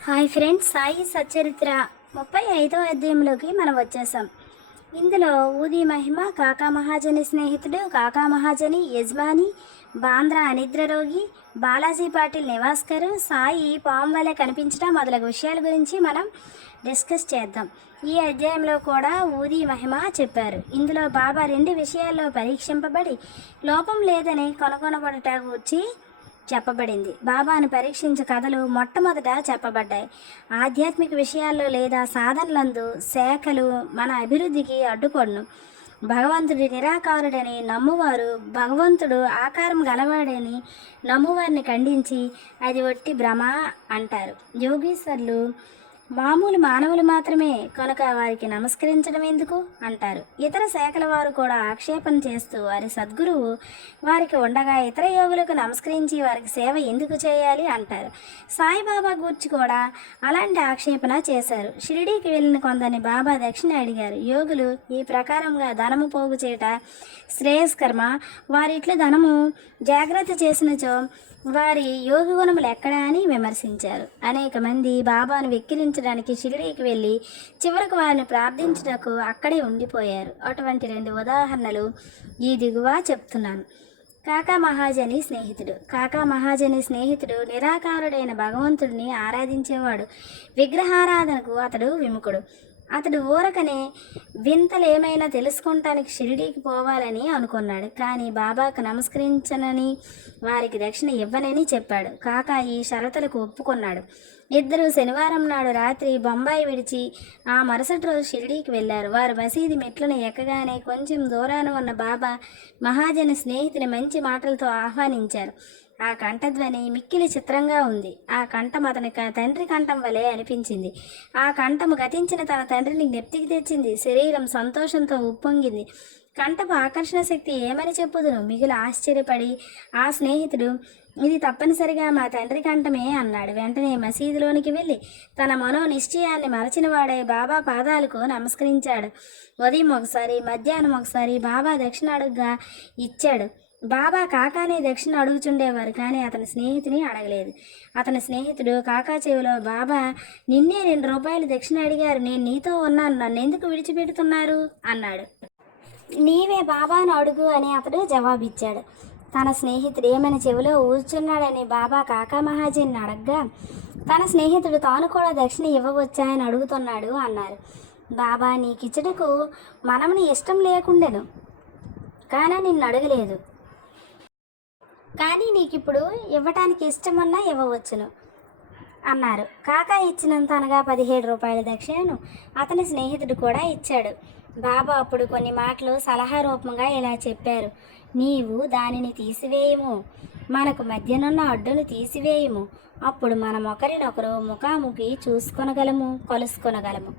Hi friends Sai Satcharitra ముప్పై ఐదో అధ్యాయంలోకి మనం వచ్చేసాం. ఇందులో ఊది మహిమ కాకా మహాజని స్నేహితుడు కాకా మహాజని యజమాని బాంద్రా అనిద్ర రోగి బాలాజీ పాటిల్ నివాస్కర్ సాయి పాము వలె కనిపించడం మొదలగు విషయాల గురించి మనం డిస్కస్ చేద్దాం. ఈ అధ్యాయంలో కూడా ఊది మహిమ చెప్పారు. ఇందులో బాబా రెండు విషయాల్లో పరీక్షింపబడి లోపం లేదని కనుగొనబడట గురించి చెప్పబడింది. బాబాను పరీక్షించే కథలు మొట్టమొదట చెప్పబడ్డాయి. ఆధ్యాత్మిక విషయాల్లో లేదా సాధనలందు శాఖలు మన అభివృద్ధికి అడ్డుపడును. భగవంతుడి నిరాకారుడని నమ్మువారు భగవంతుడు ఆకారం గలవాడని నమ్మువారిని ఖండించి అది ఒట్టి భ్రమ అంటారు. యోగీశ్వర్లు మామూలు మానవులు మాత్రమే కనుక వారికి నమస్కరించడం ఎందుకు? అంటారు. ఇతర శాఖల వారు కూడా ఆక్షేపణ చేస్తూ వారి సద్గురువు వారికి ఉండగా ఇతర యోగులకు నమస్కరించి వారికి సేవ ఎందుకు చేయాలి? అంటారు. సాయిబాబా గూర్చి కూడా అలాంటి ఆక్షేపణ చేశారు. షిరిడీకి వెళ్ళిన కొందరిని బాబా దక్షిణ అడిగారు. యోగులు ఈ ప్రకారంగా ధనము పోగు చేయట శ్రేయస్కర్మ వారిట్లు ధనము జాగ్రత్త చేసినచో వారి యోగగుణములు ఎక్కడ ఎక్కడా అని విమర్శించారు. అనేక మంది బాబాను వెక్కిరించడానికి షిరిడీకి వెళ్ళి చివరకు వారిని ప్రార్థించటకు అక్కడే ఉండిపోయారు. అటువంటి రెండు ఉదాహరణలు ఈ దిగువ చెప్తున్నాను. కాకా మహాజని స్నేహితుడు. కాకా మహాజని స్నేహితుడు నిరాకారుడైన భగవంతుడిని ఆరాధించేవాడు. విగ్రహారాధనకు అతడు విముఖుడు. అతడు ఊరకనే వింతలేమైనా తెలుసుకుంటానికి షిరిడీకి పోవాలని అనుకున్నాడు. కానీ బాబాకు నమస్కరించనని వారికి దక్షిణ ఇవ్వనని చెప్పాడు. కాక ఈ షరతులకు ఒప్పుకున్నాడు. ఇద్దరు శనివారం నాడు రాత్రి బొంబాయి విడిచి ఆ మరుసటి రోజు షిరిడీకి వెళ్ళారు. వారు మసీది మెట్లను ఎక్కగానే కొంచెం దూరాన ఉన్న బాబా మహాజన స్నేహితుని మంచి మాటలతో ఆహ్వానించారు. ఆ కంఠధ్వని మిక్కిలి చిత్రంగా ఉంది. ఆ కంఠం అతని తండ్రి కంఠం వలె అనిపించింది. ఆ కంఠము గతించిన తన తండ్రిని జ్ఞప్తికి తెచ్చింది. శరీరం సంతోషంతో ఉప్పొంగింది. కంఠపు ఆకర్షణ శక్తి ఏమని చెప్పుదును? మిగులు ఆశ్చర్యపడి ఆ స్నేహితుడు ఇది తప్పనిసరిగా మా తండ్రి కంఠమే అన్నాడు. వెంటనే మసీదులోనికి వెళ్ళి తన మనో నిశ్చయాన్ని మరచినవాడే బాబా పాదాలకు నమస్కరించాడు. ఉదయం ఒకసారి మధ్యాహ్నం ఒకసారి బాబా దక్షిణాడుగా ఇచ్చాడు. బాబా కాకానే దక్షిణ అడుగుచుండేవారు కానీ అతని స్నేహితుని అడగలేదు. అతని స్నేహితుడు కాకా చెవిలో బాబా నిన్నే రెండు రూపాయలు దక్షిణ అడిగారు. నేను నీతో ఉన్నాను. నన్ను ఎందుకు విడిచిపెడుతున్నారు? అన్నాడు. నీవే బాబాను అడుగు అని అతడు జవాబిచ్చాడు. తన స్నేహితుడు ఏమని చెవిలో ఊర్చున్నాడని బాబా కాకా మహాజన్ అడగ్గా తన స్నేహితుడు తాను కూడా దక్షిణ ఇవ్వవచ్చా? అని అడుగుతున్నాడు అన్నారు. బాబా నీకిచ్చటకు మనముని ఇష్టం లేకుండెను. కానీ నిన్ను అడగలేదు. కానీ నీకు ఇప్పుడు ఇవ్వటానికి ఇష్టమన్నా ఇవ్వవచ్చును అన్నారు. కాకా ఇచ్చినంత అనగా పదిహేడు రూపాయల దక్షిణను అతని స్నేహితుడు కూడా ఇచ్చాడు. బాబా అప్పుడు కొన్ని మాటలు సలహా రూపంగా ఇలా చెప్పారు. నీవు దానిని తీసివేయము. మనకు మధ్యనున్న అడ్డును తీసివేయము. అప్పుడు మనం ఒకరినొకరు ముఖాముఖి చూసుకొనగలము కలుసుకొనగలము.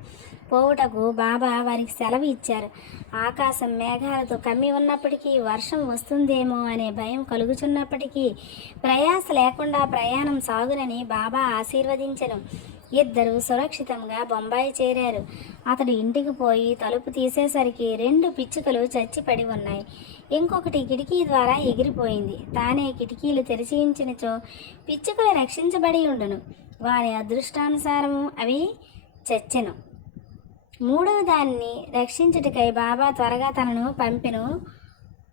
పోవుటకు బాబా వారికి సెలవు ఇచ్చారు. ఆకాశం మేఘాలతో కమ్మి ఉన్నప్పటికీ వర్షం వస్తుందేమో అనే భయం కలుగుచున్నప్పటికీ ప్రయాస లేకుండా ప్రయాణం సాగునని బాబా ఆశీర్వదించను. ఇద్దరు సురక్షితంగా బొంబాయి చేరారు. అతడు ఇంటికి పోయి తలుపు తీసేసరికి రెండు పిచ్చుకలు చచ్చి పడి ఉన్నాయి. ఇంకొకటి కిటికీ ద్వారా ఎగిరిపోయింది. తానే కిటికీలు తెరిచి ఉంచినచో పిచ్చుకలు రక్షించబడి ఉండును. వారి అదృష్టానుసారము అవి చచ్చెను. మూడవ దాన్ని రక్షించుటకై బాబా త్వరగా తనను పంపెను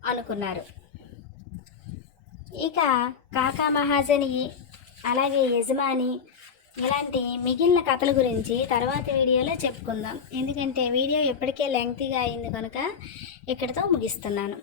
అనుకున్నారు. ఇక కాకా మహాజని అలాగే యజమాని ఇలాంటి మిగిలిన కథల గురించి తర్వాత వీడియోలో చెప్పుకుందాం. ఎందుకంటే వీడియో ఇప్పటికే లెంగ్తీగా అయింది కనుక ఇక్కడితో ముగిస్తున్నాను.